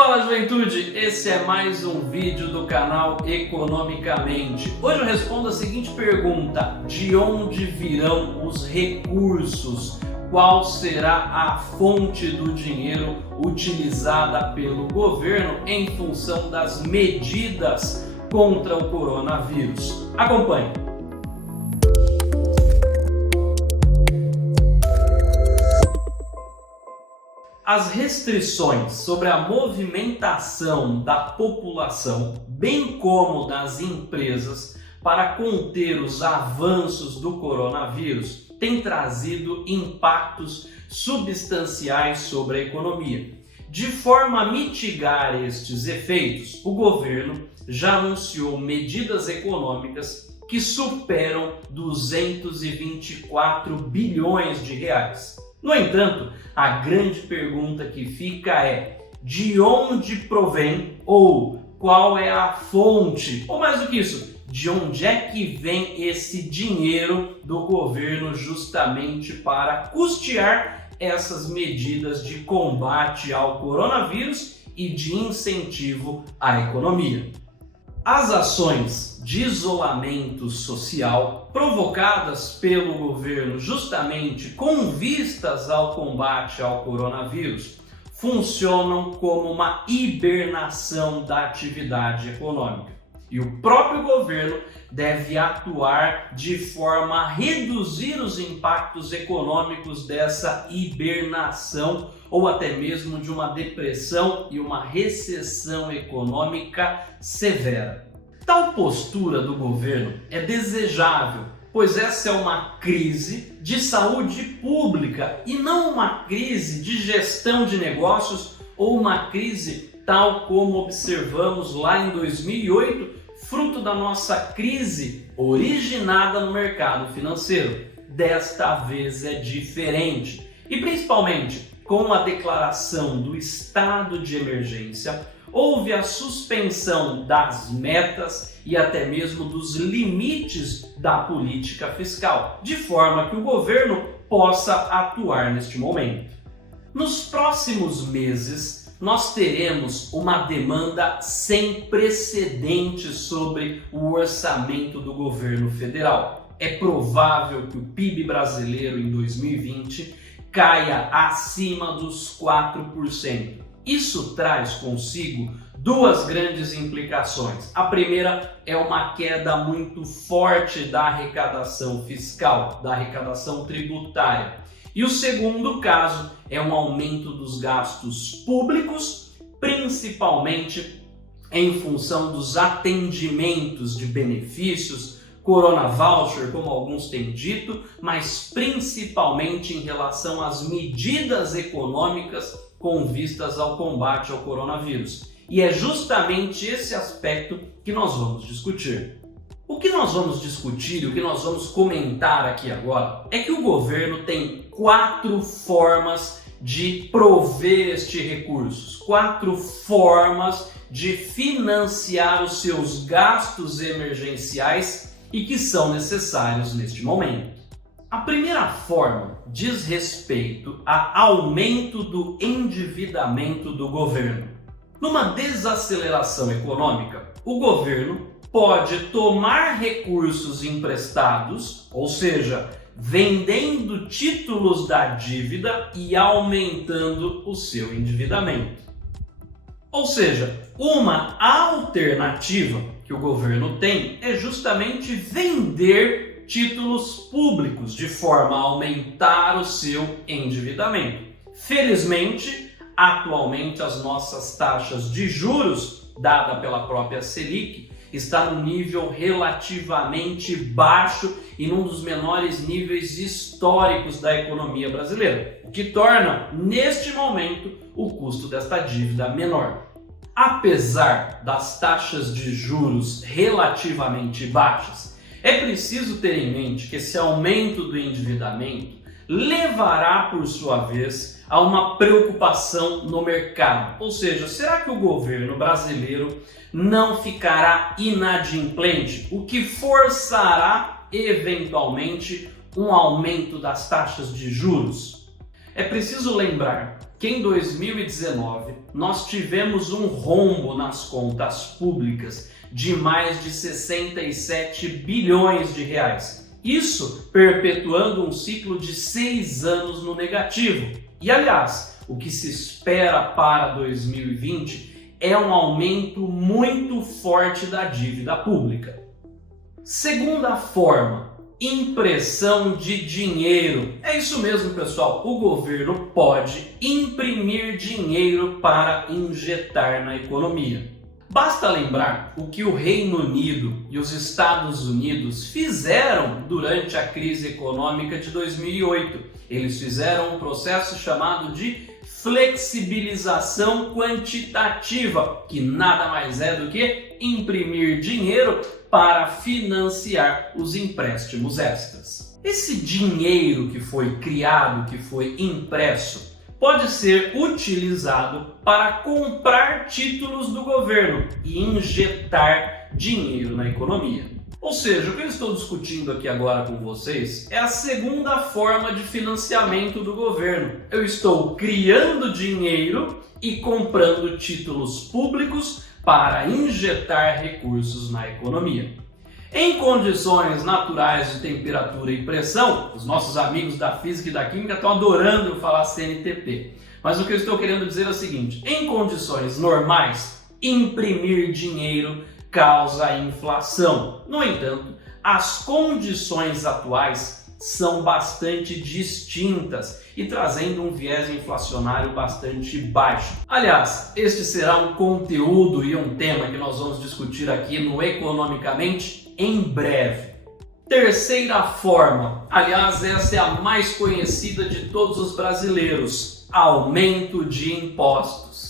Fala, juventude! Esse é mais um vídeo do canal Economicamente. Hoje eu respondo a seguinte pergunta: de onde virão os recursos? Qual será a fonte do dinheiro utilizada pelo governo em função das medidas contra o coronavírus? Acompanhe! As restrições sobre a movimentação da população, bem como das empresas, para conter os avanços do coronavírus, têm trazido impactos substanciais sobre a economia. De forma a mitigar estes efeitos, o governo já anunciou medidas econômicas que superam 224 bilhões de reais. No entanto, a grande pergunta que fica é: de onde provém ou qual é a fonte? Ou mais do que isso, de onde é que vem esse dinheiro do governo justamente para custear essas medidas de combate ao coronavírus e de incentivo à economia? As ações de isolamento social provocadas pelo governo justamente com vistas ao combate ao coronavírus funcionam como uma hibernação da atividade econômica. E o próprio governo deve atuar de forma a reduzir os impactos econômicos dessa hibernação ou até mesmo de uma depressão e uma recessão econômica severa. Tal postura do governo é desejável, pois essa é uma crise de saúde pública e não uma crise de gestão de negócios ou uma crise tal como observamos lá em 2008, fruto da nossa crise originada no mercado financeiro. Desta vez é diferente e principalmente com a declaração do estado de emergência, houve a suspensão das metas e até mesmo dos limites da política fiscal, de forma que o governo possa atuar neste momento. Nos próximos meses, nós teremos uma demanda sem precedentes sobre o orçamento do governo federal. É provável que o PIB brasileiro em 2020 caia acima dos 4%. Isso traz consigo duas grandes implicações. A primeira é uma queda muito forte da arrecadação fiscal, da arrecadação tributária. E o segundo caso é um aumento dos gastos públicos, principalmente em função dos atendimentos de benefícios, Corona Voucher, como alguns têm dito, mas principalmente em relação às medidas econômicas com vistas ao combate ao coronavírus. E é justamente esse aspecto que nós vamos discutir. O que nós vamos discutir e o que nós vamos comentar aqui agora é que o governo tem 4 formas de prover estes recursos, 4 formas de financiar os seus gastos emergenciais e que são necessários neste momento. A primeira forma diz respeito a aumento do endividamento do governo. Numa desaceleração econômica, o governo pode tomar recursos emprestados, ou seja, vendendo títulos da dívida e aumentando o seu endividamento. Ou seja, uma alternativa que o governo tem é justamente vender títulos públicos de forma a aumentar o seu endividamento. Felizmente, atualmente as nossas taxas de juros, dada pela própria Selic, está num nível relativamente baixo e num dos menores níveis históricos da economia brasileira, o que torna, neste momento, o custo desta dívida menor. Apesar das taxas de juros relativamente baixas, é preciso ter em mente que esse aumento do endividamento levará, por sua vez, a uma preocupação no mercado. Ou seja, será que o governo brasileiro não ficará inadimplente, o que forçará, eventualmente, um aumento das taxas de juros? É preciso lembrar que em 2019 nós tivemos um rombo nas contas públicas de mais de 67 bilhões de reais. Isso perpetuando um ciclo de 6 anos no negativo. E aliás, o que se espera para 2020 é um aumento muito forte da dívida pública. Segunda forma, impressão de dinheiro. É isso mesmo, pessoal. O governo pode imprimir dinheiro para injetar na economia. Basta lembrar o que o Reino Unido e os Estados Unidos fizeram durante a crise econômica de 2008. Eles fizeram um processo chamado de flexibilização quantitativa, que nada mais é do que imprimir dinheiro para financiar os empréstimos extras. Esse dinheiro que foi criado, que foi impresso, pode ser utilizado para comprar títulos do governo e injetar dinheiro na economia. Ou seja, o que eu estou discutindo aqui agora com vocês é a segunda forma de financiamento do governo. Eu estou criando dinheiro e comprando títulos públicos para injetar recursos na economia. Em condições naturais de temperatura e pressão, os nossos amigos da física e da química estão adorando falar CNTP. Mas o que eu estou querendo dizer é o seguinte: em condições normais, imprimir dinheiro causa inflação. No entanto, as condições atuais são bastante distintas e trazendo um viés inflacionário bastante baixo. Aliás, este será um conteúdo e um tema que nós vamos discutir aqui no Economicamente em breve. Terceira forma, aliás, essa é a mais conhecida de todos os brasileiros: aumento de impostos.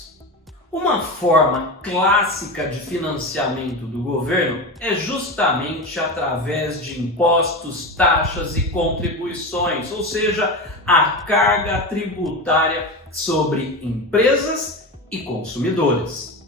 Uma forma clássica de financiamento do governo é justamente através de impostos, taxas e contribuições, ou seja, a carga tributária sobre empresas e consumidores.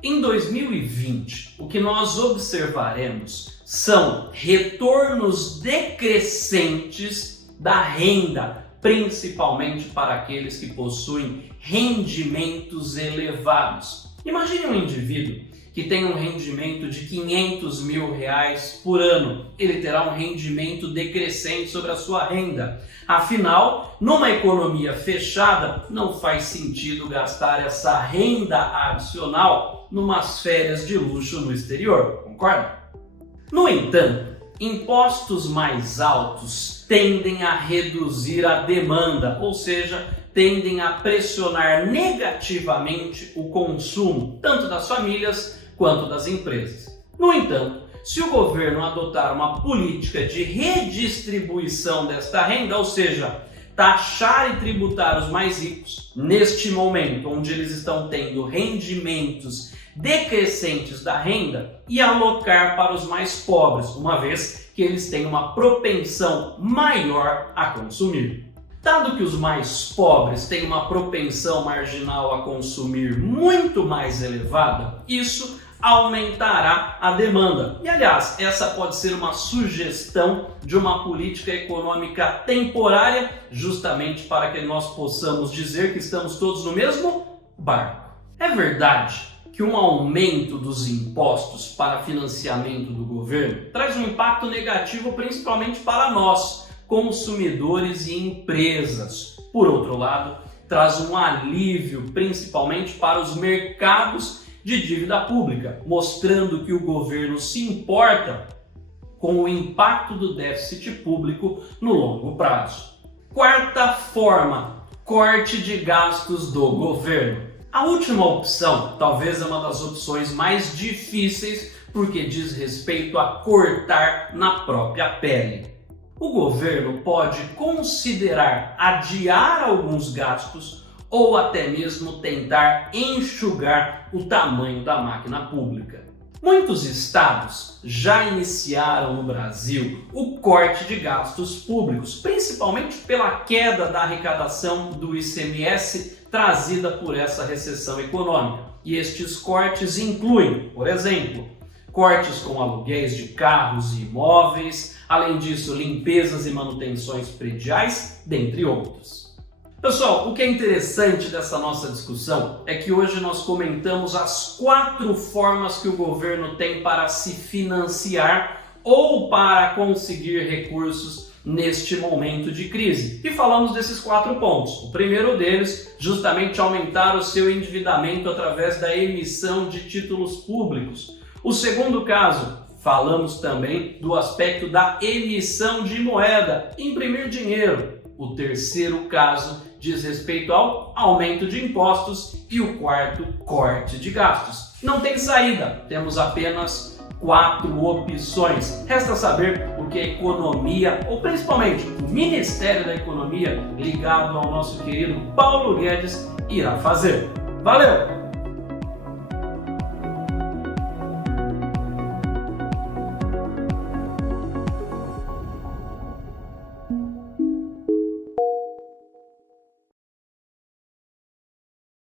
Em 2020, o que nós observaremos são retornos decrescentes da renda, principalmente para aqueles que possuem rendimentos elevados. Imagine um indivíduo que tem um rendimento de 500 mil reais por ano. Ele terá um rendimento decrescente sobre a sua renda. Afinal, numa economia fechada, não faz sentido gastar essa renda adicional numas férias de luxo no exterior, concorda? No entanto, impostos mais altos tendem a reduzir a demanda, ou seja, tendem a pressionar negativamente o consumo, tanto das famílias quanto das empresas. No entanto, se o governo adotar uma política de redistribuição desta renda, ou seja, taxar e tributar os mais ricos, neste momento onde eles estão tendo rendimentos decrescentes da renda, e alocar para os mais pobres, uma vez que eles têm uma propensão maior a consumir. Dado que os mais pobres têm uma propensão marginal a consumir muito mais elevada, isso aumentará a demanda. E aliás, essa pode ser uma sugestão de uma política econômica temporária, justamente para que nós possamos dizer que estamos todos no mesmo barco. É verdade que um aumento dos impostos para financiamento do governo traz um impacto negativo principalmente para nós, consumidores e empresas. Por outro lado, traz um alívio principalmente para os mercados de dívida pública, mostrando que o governo se importa com o impacto do déficit público no longo prazo. Quarta forma, corte de gastos do governo. A última opção talvez é uma das opções mais difíceis porque diz respeito a cortar na própria pele. O governo pode considerar adiar alguns gastos ou até mesmo tentar enxugar o tamanho da máquina pública. Muitos estados já iniciaram no Brasil o corte de gastos públicos, principalmente pela queda da arrecadação do ICMS trazida por essa recessão econômica. E estes cortes incluem, por exemplo, cortes com aluguéis de carros e imóveis, além disso, limpezas e manutenções prediais, dentre outros. Pessoal, o que é interessante dessa nossa discussão é que hoje nós comentamos as 4 formas que o governo tem para se financiar ou para conseguir recursos neste momento de crise. E falamos desses 4 pontos. O primeiro deles, justamente aumentar o seu endividamento através da emissão de títulos públicos. O segundo caso, falamos também do aspecto da emissão de moeda, imprimir dinheiro. O terceiro caso diz respeito ao aumento de impostos e o quarto, corte de gastos. Não tem saída, temos apenas 4 opções. Resta saber o que a economia, ou principalmente o Ministério da Economia, ligado ao nosso querido Paulo Guedes, irá fazer. Valeu!